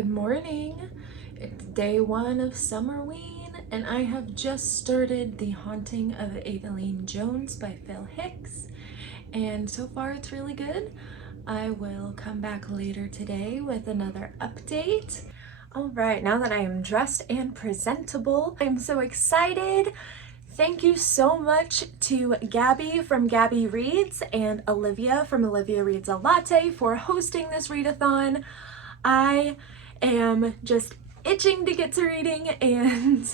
Good morning. It's day 1 of Summerween, and I have just started The Haunting of Evelyn Jones by Phil Hicks, and so far it's really good. I will come back later today with another update. Alright, now that I am dressed and presentable, I'm so excited. Thank you so much to Gabby from Gabby Reads and Olivia from Olivia Reads a Latte for hosting this readathon. I am just itching to get to reading, and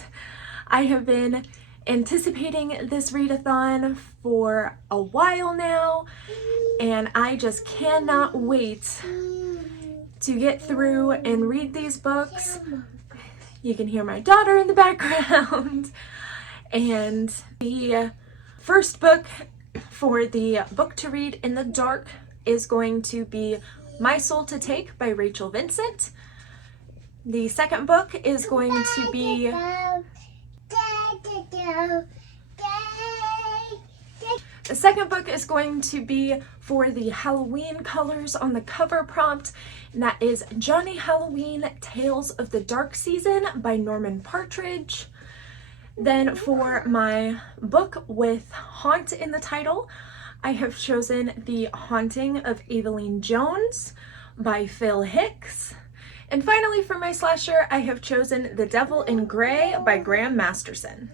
I have been anticipating this readathon for a while now, and I just cannot wait to get through and read these books. You can hear my daughter in the background. And the first book for the book to read in the dark is going to be My Soul to Take by Rachel Vincent. The second book is going to be for the Halloween colors on the cover prompt, and that is Johnny Halloween Tales of the Dark Season by Norman Partridge. Then for my book with Haunt in the title, I have chosen The Haunting of Evelyn Jones by Phil Hicks. And finally for my slasher, I have chosen The Devil in Grey by Graham Masterson.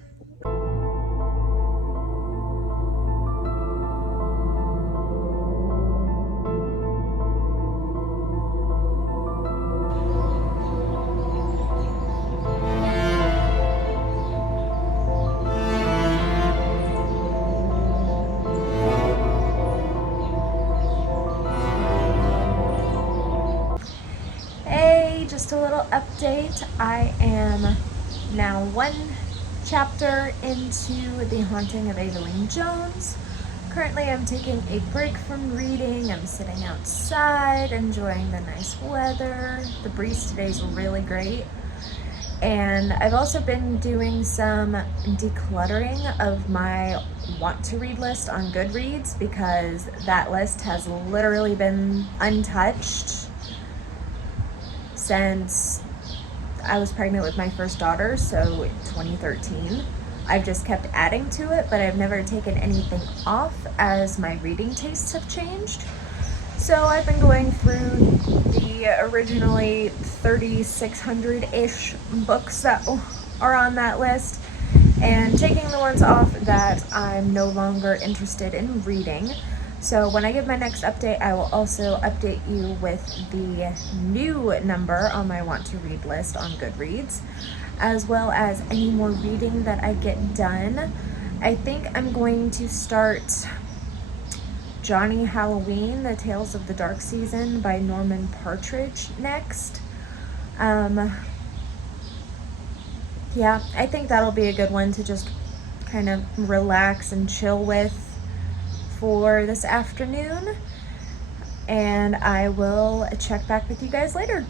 Just a little update. I am now 1 chapter into The Haunting of Evelyn Jones. Currently I'm taking a break from reading. I'm sitting outside enjoying the nice weather. The breeze today is really great. And I've also been doing some decluttering of my want to read list on Goodreads, because that list has literally been untouched since I was pregnant with my first daughter, so 2013. I've just kept adding to it, but I've never taken anything off as my reading tastes have changed. So I've been going through the originally 3,600-ish books that are on that list and taking the ones off that I'm no longer interested in reading. So when I give my next update, I will also update you with the new number on my want to read list on Goodreads, as well as any more reading that I get done. I think I'm going to start Johnny Halloween, The Tales of the Dark Season by Norman Partridge next. Yeah, I think that'll be a good one to just kind of relax and chill with for this afternoon, and I will check back with you guys later.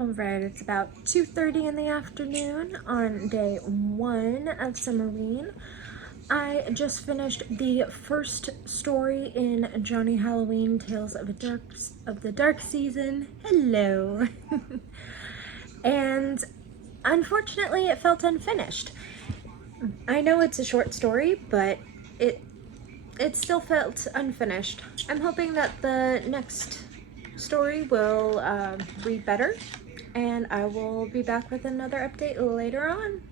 Alright, it's about 2:30 in the afternoon on day 1 of Summerween. I just finished the first story in Johnny Halloween Tales of the Dark Season. Hello! And unfortunately it felt unfinished. I know it's a short story, but it still felt unfinished. I'm hoping that the next story will read better, and I will be back with another update later on.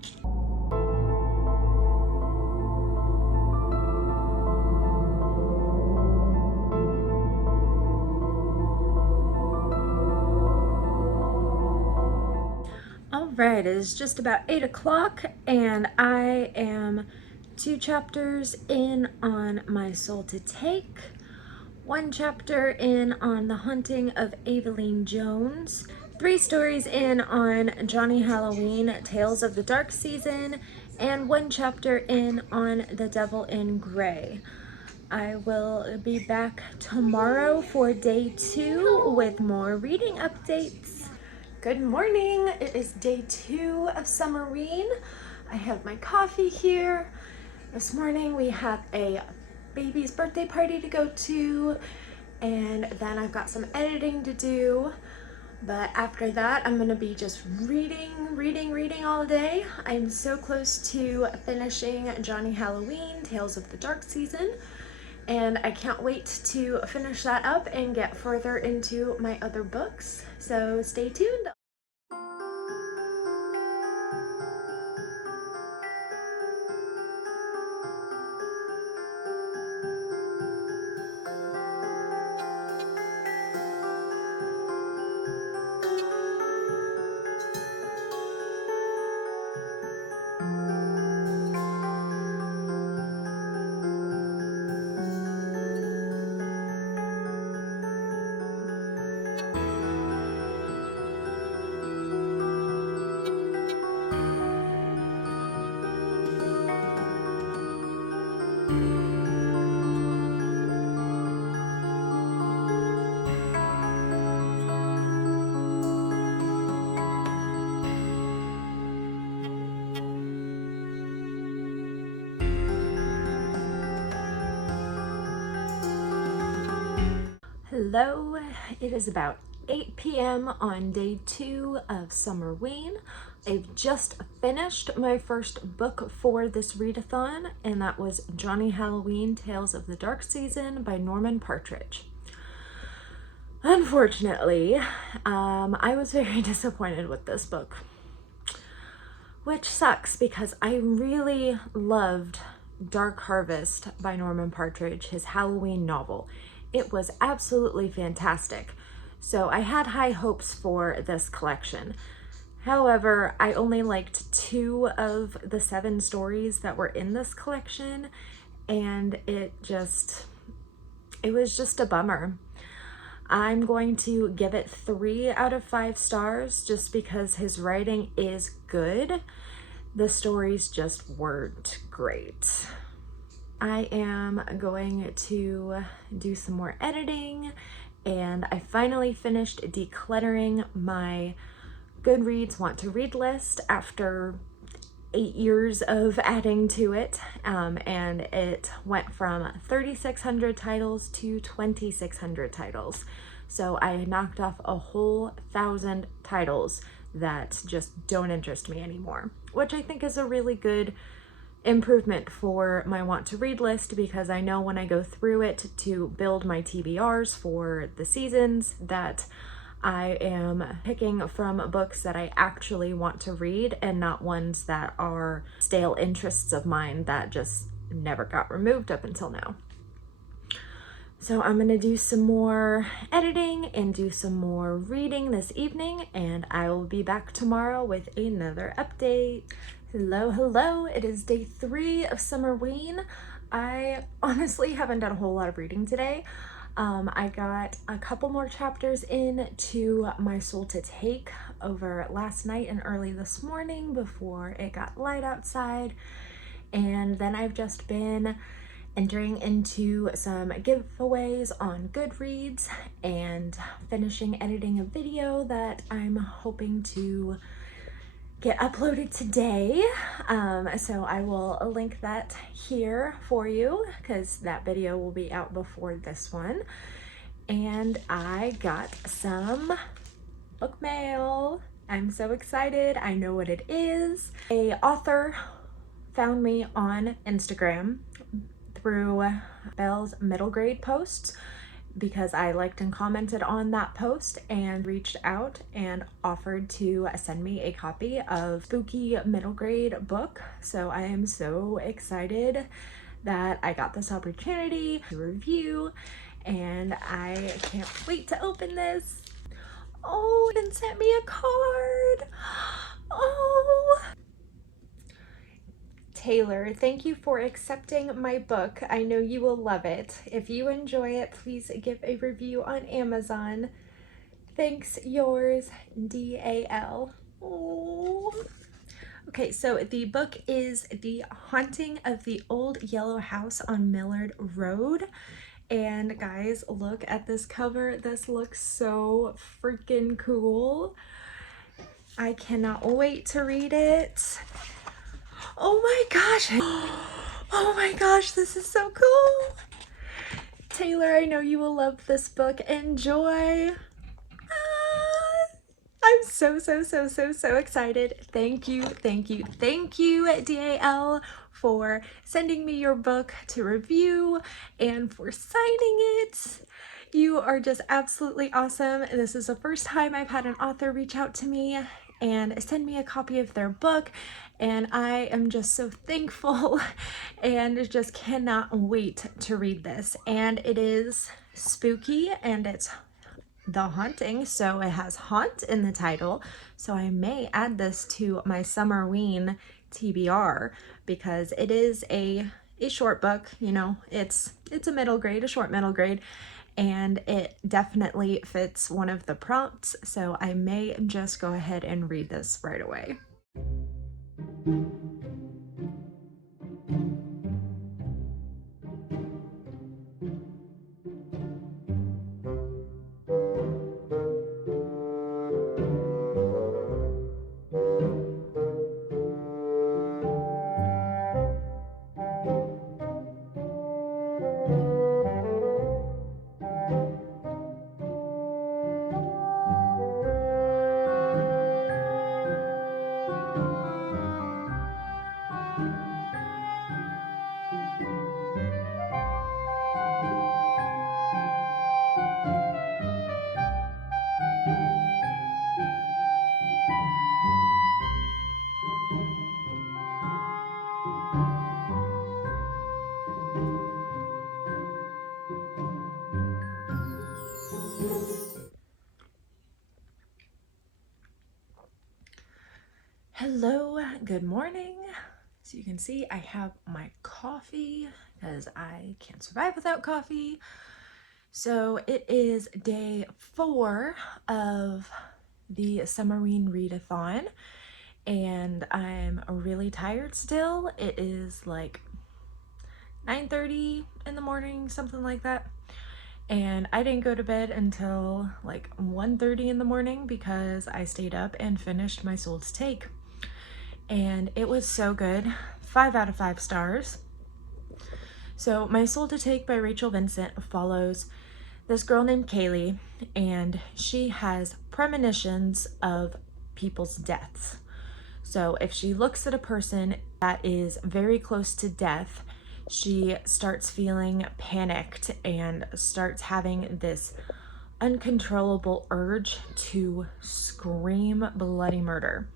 Right, it is just about 8 o'clock and I am 2 chapters in on My Soul to Take, 1 chapter in on The Haunting of Aveline Jones, 3 stories in on Johnny Halloween, Tales of the Dark Season, and 1 chapter in on The Devil in Grey. I will be back tomorrow for day 2 with more reading updates. Good morning. It is day 2 of Summerween. I have my coffee here. This morning we have a baby's birthday party to go to, and then I've got some editing to do. But after that, I'm gonna be just reading all day. I'm so close to finishing Johnny Halloween, Tales of the Dark Season, and I can't wait to finish that up and get further into my other books. So stay tuned. Hello, it is about 8 p.m. on day 2 of Summerween. I've just finished my first book for this readathon, and that was Johnny Halloween, Tales of the Dark Season by Norman Partridge. Unfortunately, I was very disappointed with this book, which sucks because I really loved Dark Harvest by Norman Partridge, his Halloween novel. It was absolutely fantastic. So I had high hopes for this collection. However, I only liked 2 of the 7 stories that were in this collection, and it was just a bummer. I'm going to give it 3 out of 5 stars just because his writing is good. The stories just weren't great. I am going to do some more editing, and I finally finished decluttering my Goodreads Want to Read list after 8 years of adding to it, and it went from 3,600 titles to 2,600 titles. So I knocked off a whole 1,000 titles that just don't interest me anymore, which I think is a really good improvement for my Want to Read list, because I know when I go through it to build my TBRs for the seasons that I am picking from books that I actually want to read and not ones that are stale interests of mine that just never got removed up until now. So I'm gonna do some more editing and do some more reading this evening, and I will be back tomorrow with another update. Hello, it is day 3 of Summerween. I honestly haven't done a whole lot of reading today. I got a couple more chapters in to My Soul to Take over last night and early this morning before it got light outside, and then I've just been entering into some giveaways on Goodreads and finishing editing a video that I'm hoping to get uploaded today. So I will link that here for you because that video will be out before this one. And I got some book mail. I'm so excited. I know what it is. A author found me on Instagram through Belle's middle grade posts because I liked and commented on that post and reached out and offered to send me a copy of spooky middle grade book. So I am so excited that I got this opportunity to review, and I can't wait to open this. Oh, and sent me a card. Oh, Taylor, thank you for accepting my book. I know you will love it. If you enjoy it, please give a review on Amazon. Thanks, yours, DAL. Oh. Okay, so the book is The Haunting of the Old Yellow House on Millard Road. And guys, look at this cover. This looks so freaking cool. I cannot wait to read it. Oh my gosh. Oh my gosh, this is so cool. Taylor, I know you will love this book. Enjoy. I'm so excited. Thank you, DAL, for sending me your book to review and for signing it. You are just absolutely awesome. This is the first time I've had an author reach out to me and send me a copy of their book, and I am just so thankful and just cannot wait to read this. And it is spooky and it's The Haunting, so it has haunt in the title, so I may add this to my Summerween TBR because it is a short book. You know, it's a middle grade, a short middle grade, and it definitely fits one of the prompts, so I may just go ahead and read this right away. Hello, good morning. So you can see I have my coffee because I can't survive without coffee. So it is day 4 of the Summerween Readathon, and I'm really tired still. It is like 9:30 in the morning, something like that. And I didn't go to bed until like 1:30 in the morning because I stayed up and finished my Soul to Take. And it was so good. 5 out of 5 stars. So My Soul to Take by Rachel Vincent follows this girl named Kaylee, and she has premonitions of people's deaths. So if she looks at a person that is very close to death, she starts feeling panicked and starts having this uncontrollable urge to scream bloody murder.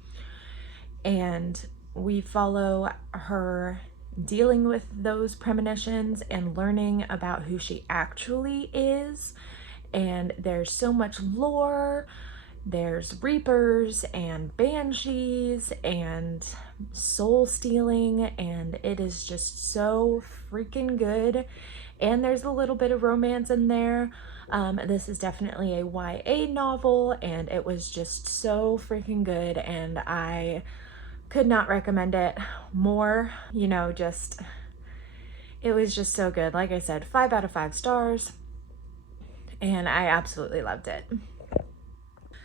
And we follow her dealing with those premonitions and learning about who she actually is. And there's so much lore. There's reapers and banshees and soul stealing, and it is just so freaking good. And there's a little bit of romance in there. This is definitely a YA novel, and it was just so freaking good, and I could not recommend it more. You know, just it was just so good. Like I said, 5 out of 5 stars, and I absolutely loved it.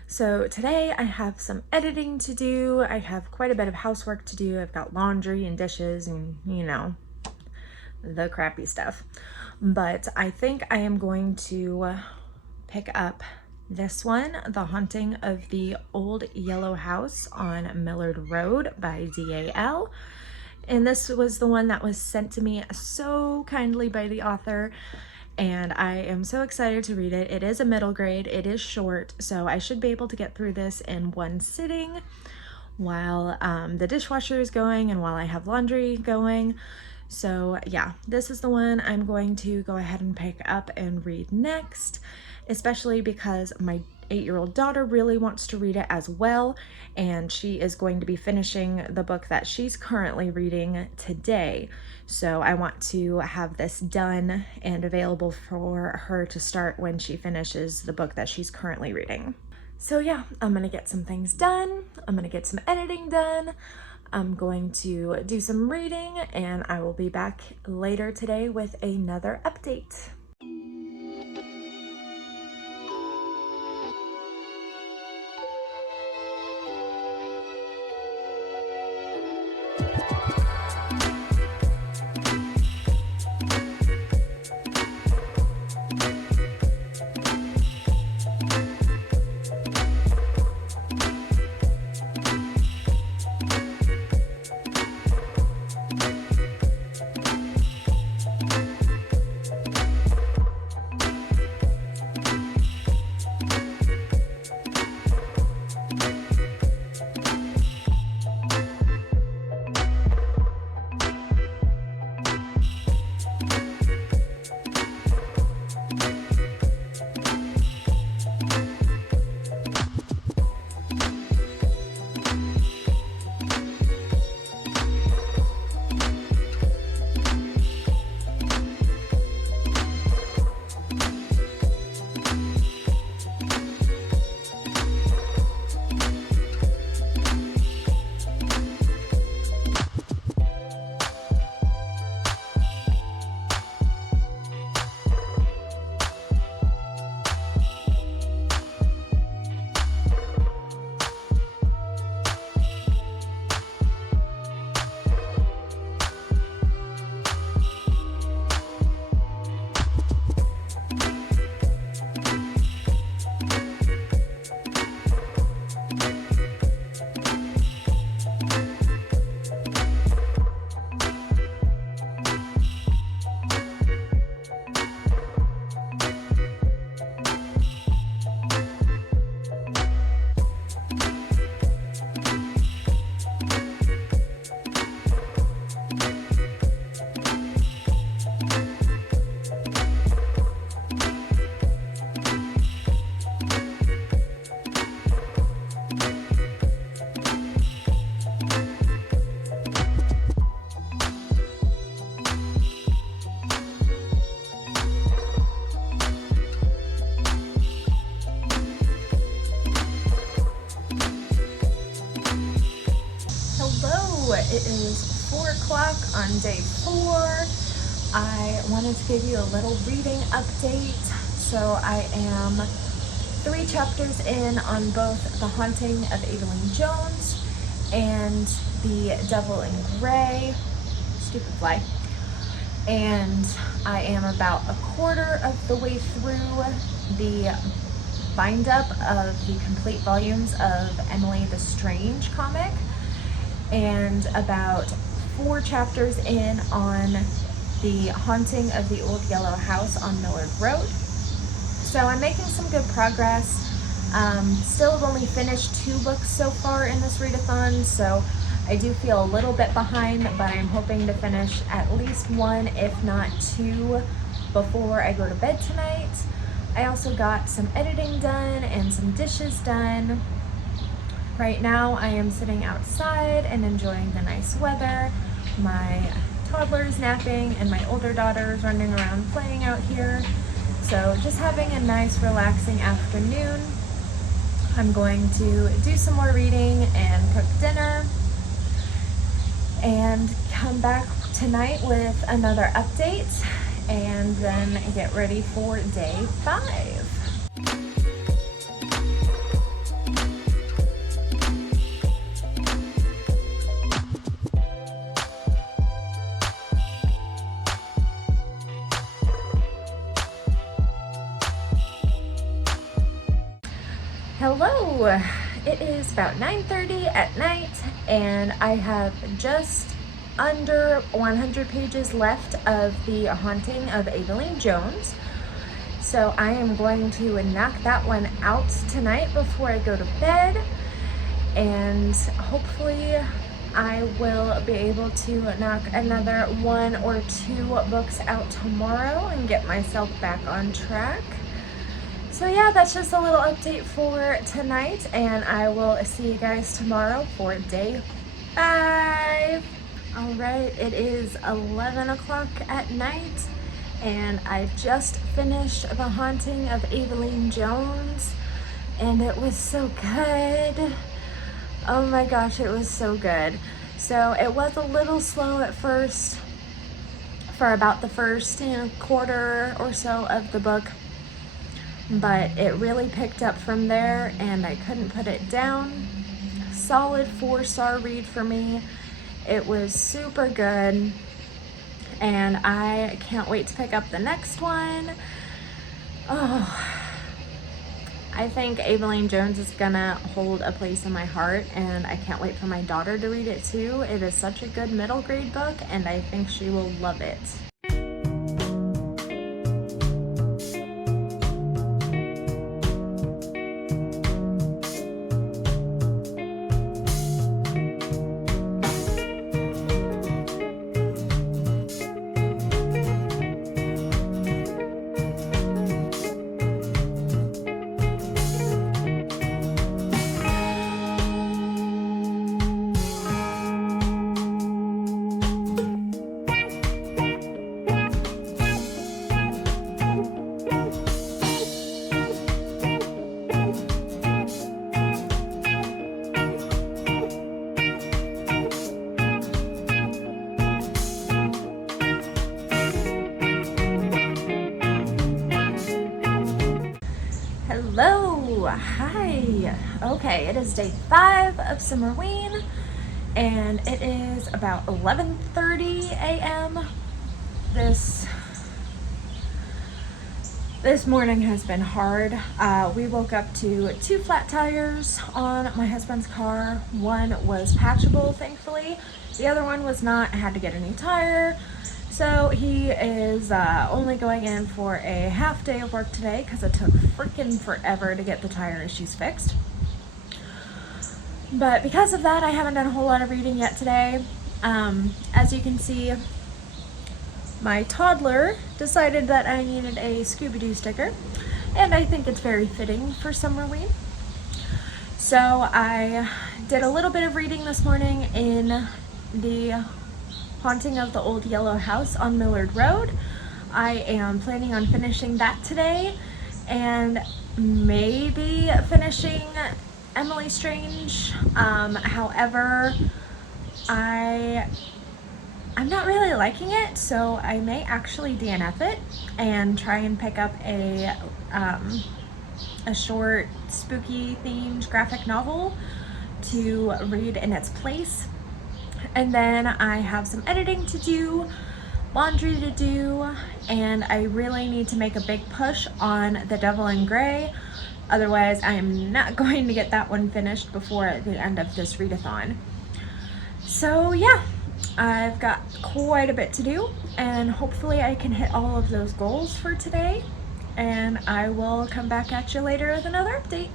So today I have some editing to do. I have quite a bit of housework to do. I've got laundry and dishes and, you know, the crappy stuff. But I think I am going to pick up this one, The Haunting of the Old Yellow House on Millard Road by DAL. And this was the one that was sent to me so kindly by the author, and I am so excited to read it. It is a middle grade, it is short, so I should be able to get through this in one sitting while the dishwasher is going and while I have laundry going. So yeah, this is the one I'm going to go ahead and pick up and read next, especially because my 8-year-old daughter really wants to read it as well, and she is going to be finishing the book that she's currently reading today. So I want to have this done and available for her to start when she finishes the book that she's currently reading. So yeah, I'm gonna get some things done. I'm gonna get some editing done. I'm going to do some reading, and I will be back later today with another update. It is 4 o'clock on day 4. I wanted to give you a little reading update. So I am 3 chapters in on both The Haunting of Evelyn Jones and The Devil in Grey. Stupid fly. And I am about a quarter of the way through the bind up of the complete volumes of Emily the Strange comic, and about 4 chapters in on The Haunting of the Old Yellow House on Millard Road. So I'm making some good progress. Still have only finished 2 books so far in this readathon, so I do feel a little bit behind, but I'm hoping to finish at least 1, if not 2, before I go to bed tonight. I also got some editing done and some dishes done. Right now I am sitting outside and enjoying the nice weather. My toddler is napping and my older daughter is running around playing out here. So just having a nice relaxing afternoon. I'm going to do some more reading and cook dinner and come back tonight with another update, and then get ready for day 5. Hello, it is about 9:30 at night, and I have just under 100 pages left of The Haunting of Evelyn Jones. So I am going to knock that one out tonight before I go to bed, and hopefully I will be able to knock another 1 or 2 books out tomorrow and get myself back on track. So yeah, that's just a little update for tonight, and I will see you guys tomorrow for day 5. All right, it is 11 o'clock at night, and I just finished The Haunting of Evelyn Jones, and it was so good. Oh my gosh, it was so good. So it was a little slow at first for about the first quarter or so of the book, but it really picked up from there and I couldn't put it down. Solid 4-star read for me. It was super good and I can't wait to pick up the next one. Oh, I think Evelyn Jones is gonna hold a place in my heart, and I can't wait for my daughter to read it too. It is such a good middle grade book and I think she will love it. Hello, hi. Okay, it is day 5 of Summerween, and it is about 11:30 a.m. This morning has been hard. We woke up to 2 flat tires on my husband's car. One was patchable, thankfully. The other one was not. I had to get a new tire. So he is only going in for a half day of work today because it took freaking forever to get the tire issues fixed. But because of that, I haven't done a whole lot of reading yet today. As you can see, my toddler decided that I needed a Scooby-Doo sticker, and I think it's very fitting for Summerween. So I did a little bit of reading this morning in The Haunting of the Old Yellow House on Millard Road. I am planning on finishing that today and maybe finishing Emily Strange. However, I'm not really liking it, so I may actually DNF it and try and pick up a short spooky themed graphic novel to read in its place. And then I have some editing to do, laundry to do, and I really need to make a big push on The Devil in Grey. Otherwise, I am not going to get that one finished before the end of this readathon. So yeah, I've got quite a bit to do, and hopefully I can hit all of those goals for today. And I will come back at you later with another update.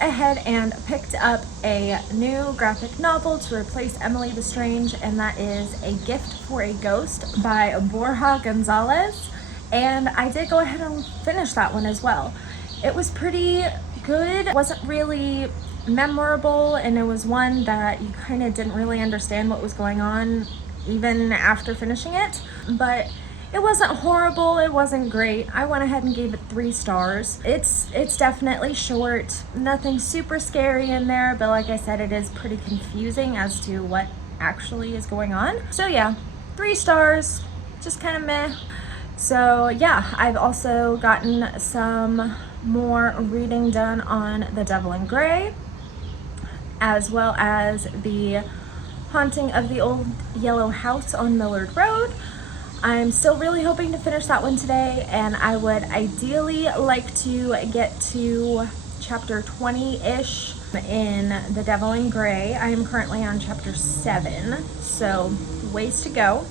went ahead and picked up a new graphic novel to replace Emily the Strange, and that is A Gift for a Ghost by Borja Gonzalez. And I did go ahead and finish that one as well. It was pretty good. It wasn't really memorable, and it was one that you kind of didn't really understand what was going on even after finishing it, but it wasn't horrible, it wasn't great. I went ahead and gave it 3 stars. It's definitely short, nothing super scary in there, but like I said, it is pretty confusing as to what actually is going on. So yeah, 3 stars, just kind of meh. So yeah, I've also gotten some more reading done on The Devil in Grey, as well as The Haunting of the Old Yellow House on Millard Road. I'm still really hoping to finish that one today, and I would ideally like to get to chapter 20-ish in The Devil in Grey. I am currently on chapter 7, so ways to go.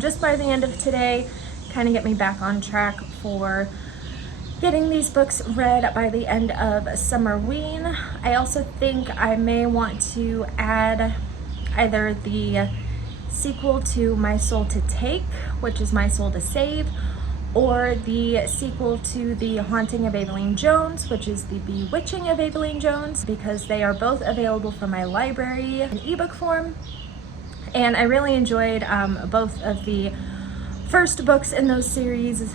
Just by the end of today, kind of get me back on track for getting these books read by the end of Summerween. I also think I may want to add either the sequel to My Soul to Take, which is My Soul to Save, or the sequel to The Haunting of Aveline Jones, which is The Bewitching of Aveline Jones, because they are both available from my library in ebook form. And I really enjoyed both of the first books in those series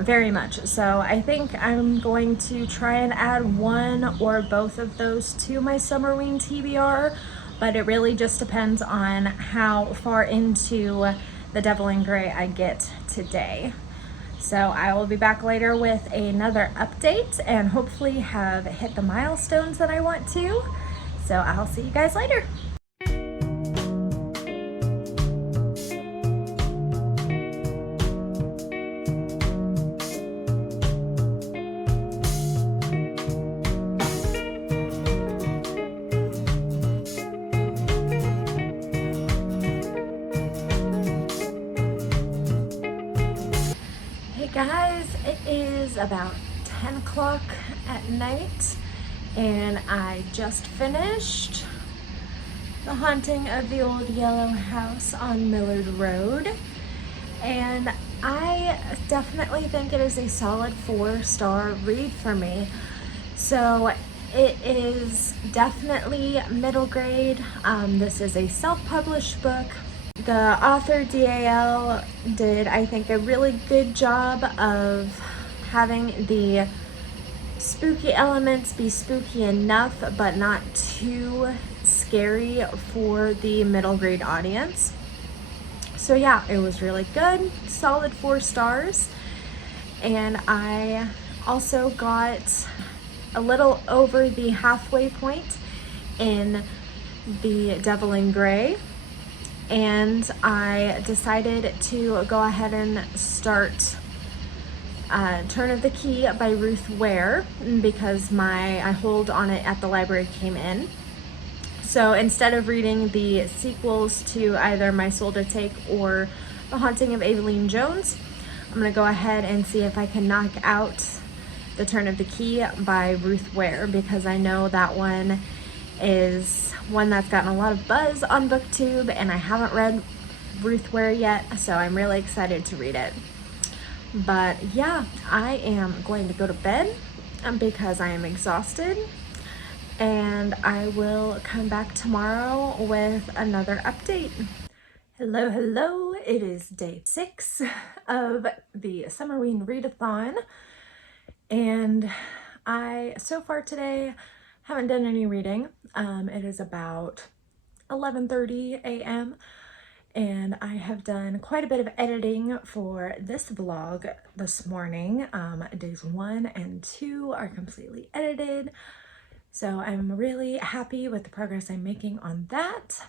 very much. So I think I'm going to try and add one or both of those to my Summerween TBR, but it really just depends on how far into The Devil in Grey I get today. So I will be back later with another update and hopefully have hit the milestones that I want to. So I'll see you guys later. Guys, it is about 10 o'clock at night, and I just finished The Haunting of the Old Yellow House on Millard Road, and I definitely think it is a solid 4-star read for me. So it is definitely middle grade. This is a self-published book. The author, DAL, did, I think, a really good job of having the spooky elements be spooky enough, but not too scary for the middle grade audience. So yeah, it was really good, solid 4 stars. And I also got a little over the halfway point in The Devil in Grey. And I decided to go ahead and start Turn of the Key by Ruth Ware because my hold on it at the library came in. So instead of reading the sequels to either My Soul to Take or The Haunting of Aveline Jones, I'm going to go ahead and see if I can knock out The Turn of the Key by Ruth Ware, because I know that one is one that's gotten a lot of buzz on BookTube, and I haven't read Ruth Ware yet, so I'm really excited to read it. But yeah, I am going to go to bed because I am exhausted, and I will come back tomorrow with another update. Hello, hello. It is day 6 of the Summerween Readathon, and I, so far today, haven't done any reading. It is about 11:30 a.m. and I have done quite a bit of editing for this vlog this morning. Days 1 and 2 are completely edited, so I'm really happy with the progress I'm making on that.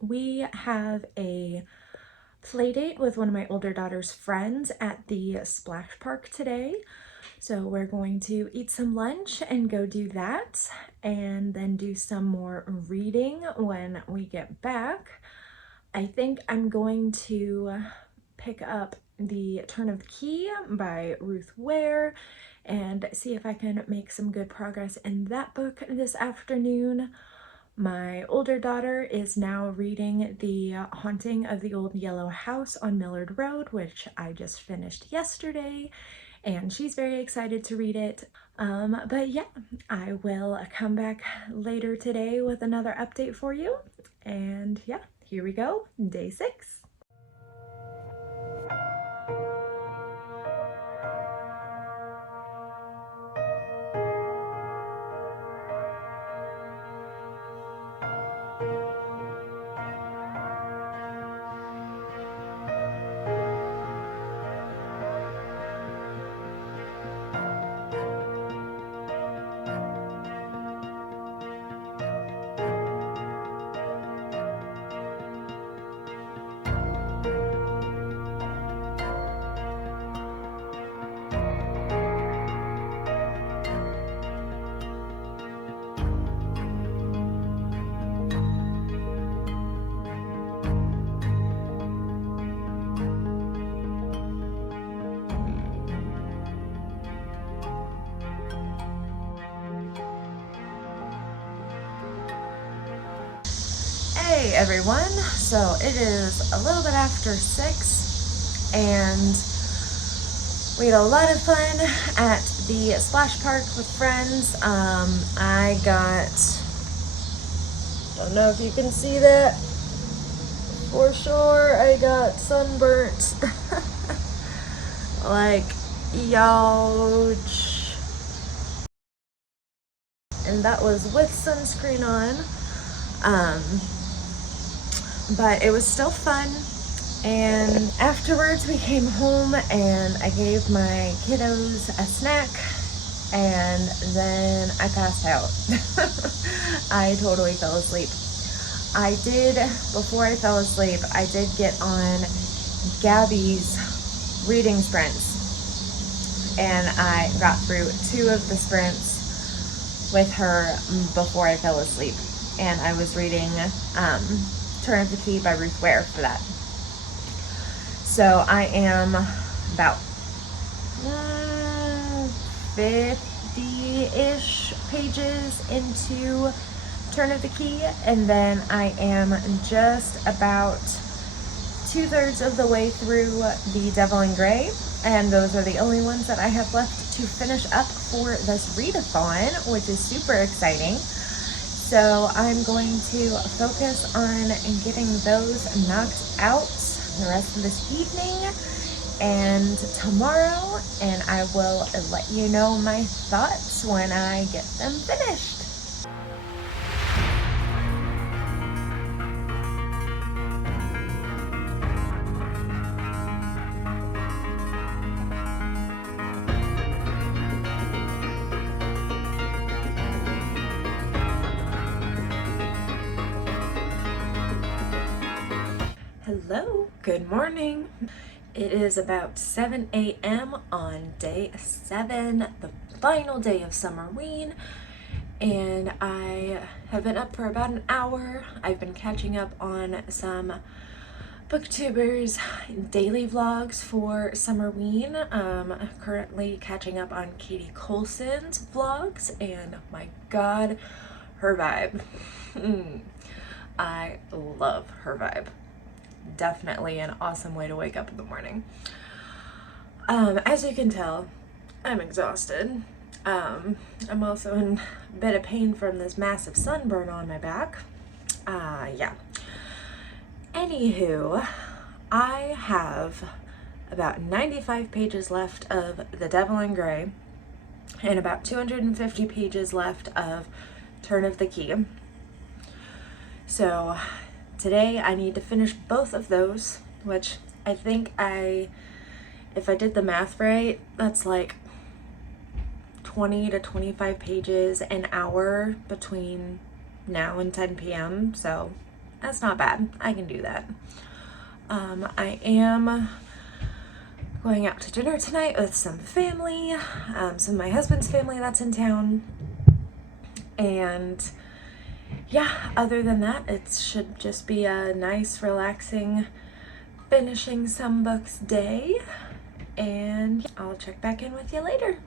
We have a play date with one of my older daughter's friends at the Splash Park today. So we're going to eat some lunch and go do that, and then do some more reading when we get back. I think I'm going to pick up The Turn of the Key by Ruth Ware and see if I can make some good progress in that book this afternoon. My older daughter is now reading The Haunting of the Old Yellow House on Millard Road, which I just finished yesterday, and she's very excited to read it. But yeah, I will come back later today with another update for you. And yeah, here we go, day 6. Hey everyone, so it is a little bit after 6 and we had a lot of fun at the splash park with friends. I don't know if you can see that for sure, I got sunburnt like youch, and that was with sunscreen on. But it was still fun, and afterwards we came home and I gave my kiddos a snack and then I passed out. I totally fell asleep. Before I fell asleep, I did get on Gabby's reading sprints and I got through 2 of the sprints with her before I fell asleep, and I was reading Turn of the Key by Ruth Ware for that. So I am about 50-ish pages into Turn of the Key, and then I am just about 2/3 of the way through The Devil in Grey, and those are the only ones that I have left to finish up for this readathon, which is super exciting. So I'm going to focus on getting those knocked out the rest of this evening and tomorrow, and I will let you know my thoughts when I get them finished. Hello, good morning. It is about 7 a.m. on day 7, the final day of Summerween, and I have been up for about an hour. I've been catching up on some booktubers daily vlogs for Summerween. Currently catching up on Katie Colson's vlogs, and my god, her vibe. I love her vibe. Definitely an awesome way to wake up in the morning. As you can tell, I'm exhausted. I'm also in a bit of pain from this massive sunburn on my back. Yeah. Anywho, I have about 95 pages left of The Devil in Grey and about 250 pages left of Turn of the Key. So today I need to finish both of those, which I think if I did the math right, that's like 20 to 25 pages an hour between now and 10 p.m. So that's not bad. I can do that. I am going out to dinner tonight with some family, some of my husband's family that's in town. And yeah, other than that, it should just be a nice, relaxing finishing some books day, and I'll check back in with you later.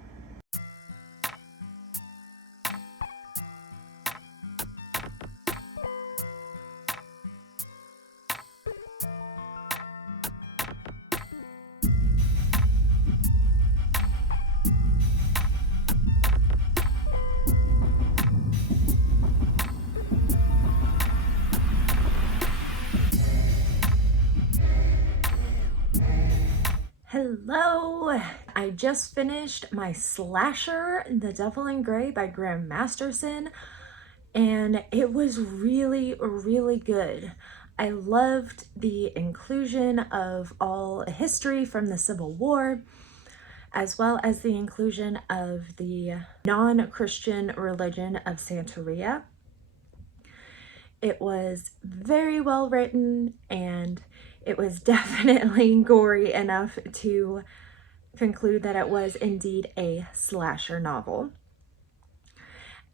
Hello! I just finished my slasher, The Devil in Grey by Graham Masterson, and it was really, really good. I loved the inclusion of all the history from the Civil War, as well as the inclusion of the non-Christian religion of Santeria. It was very well written, and it was definitely gory enough to conclude that it was indeed a slasher novel.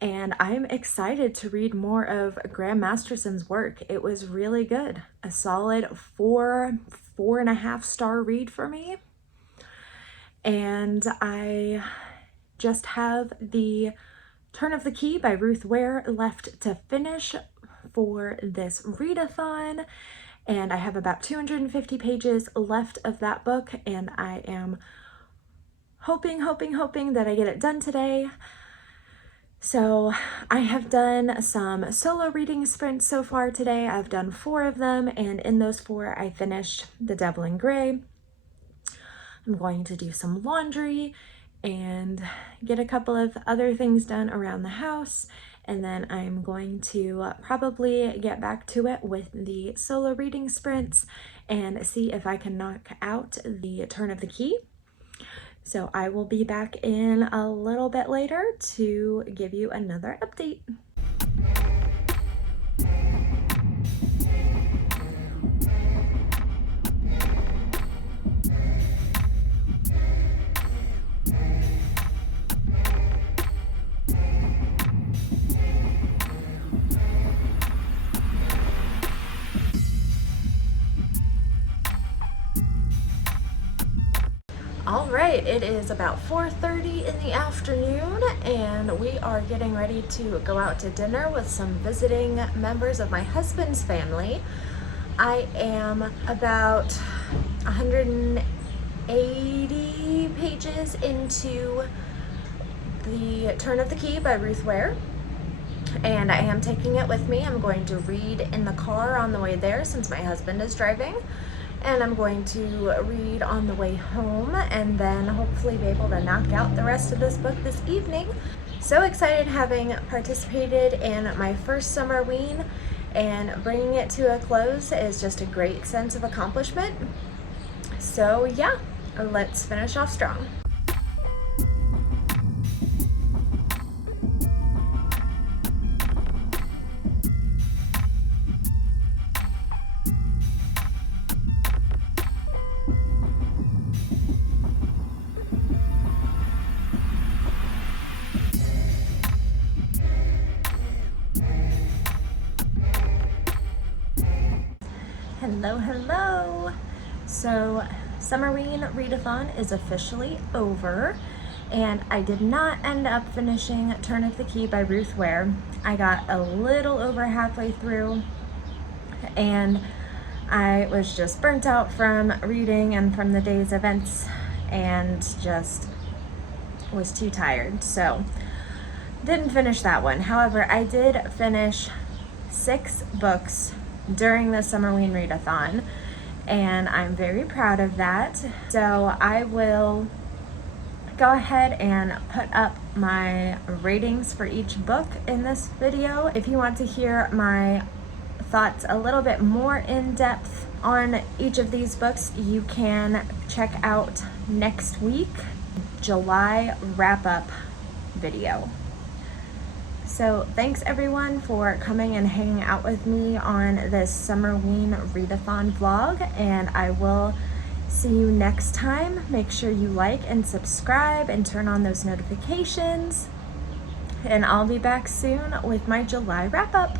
And I'm excited to read more of Graham Masterson's work. It was really good. A solid 4.5 star read for me. And I just have the Turn of the Key by Ruth Ware left to finish for this readathon. And I have about 250 pages left of that book, and I am hoping that I get it done today. So I have done some solo reading sprints so far today. I've done 4 of them, and in those 4 I finished The Devil in Grey. I'm going to do some laundry and get a couple of other things done around the house. And then I'm going to probably get back to it with the solo reading sprints and see if I can knock out the Turn of the Key. So I will be back in a little bit later to give you another update. All right, it is about 4:30 in the afternoon, and we are getting ready to go out to dinner with some visiting members of my husband's family. I am about 180 pages into the Turn of the Key by Ruth Ware, and I am taking it with me. I'm going to read in the car on the way there since my husband is driving. And I'm going to read on the way home and then hopefully be able to knock out the rest of this book this evening. So excited having participated in my first Summerween, and bringing it to a close is just a great sense of accomplishment. So yeah, let's finish off strong. Hello. So Summerween Readathon is officially over, and I did not end up finishing Turn of the Key by Ruth Ware. I got a little over halfway through, and I was just burnt out from reading and from the day's events, and just was too tired, so didn't finish that one. However, I did finish 6 books during the Summerween Readathon, and I'm very proud of that. So I will go ahead and put up my ratings for each book in this video. If you want to hear my thoughts a little bit more in depth on each of these books, you can check out next week July wrap-up video. So thanks everyone for coming and hanging out with me on this Summerween Readathon vlog, and I will see you next time. Make sure you like and subscribe and turn on those notifications, and I'll be back soon with my July wrap-up.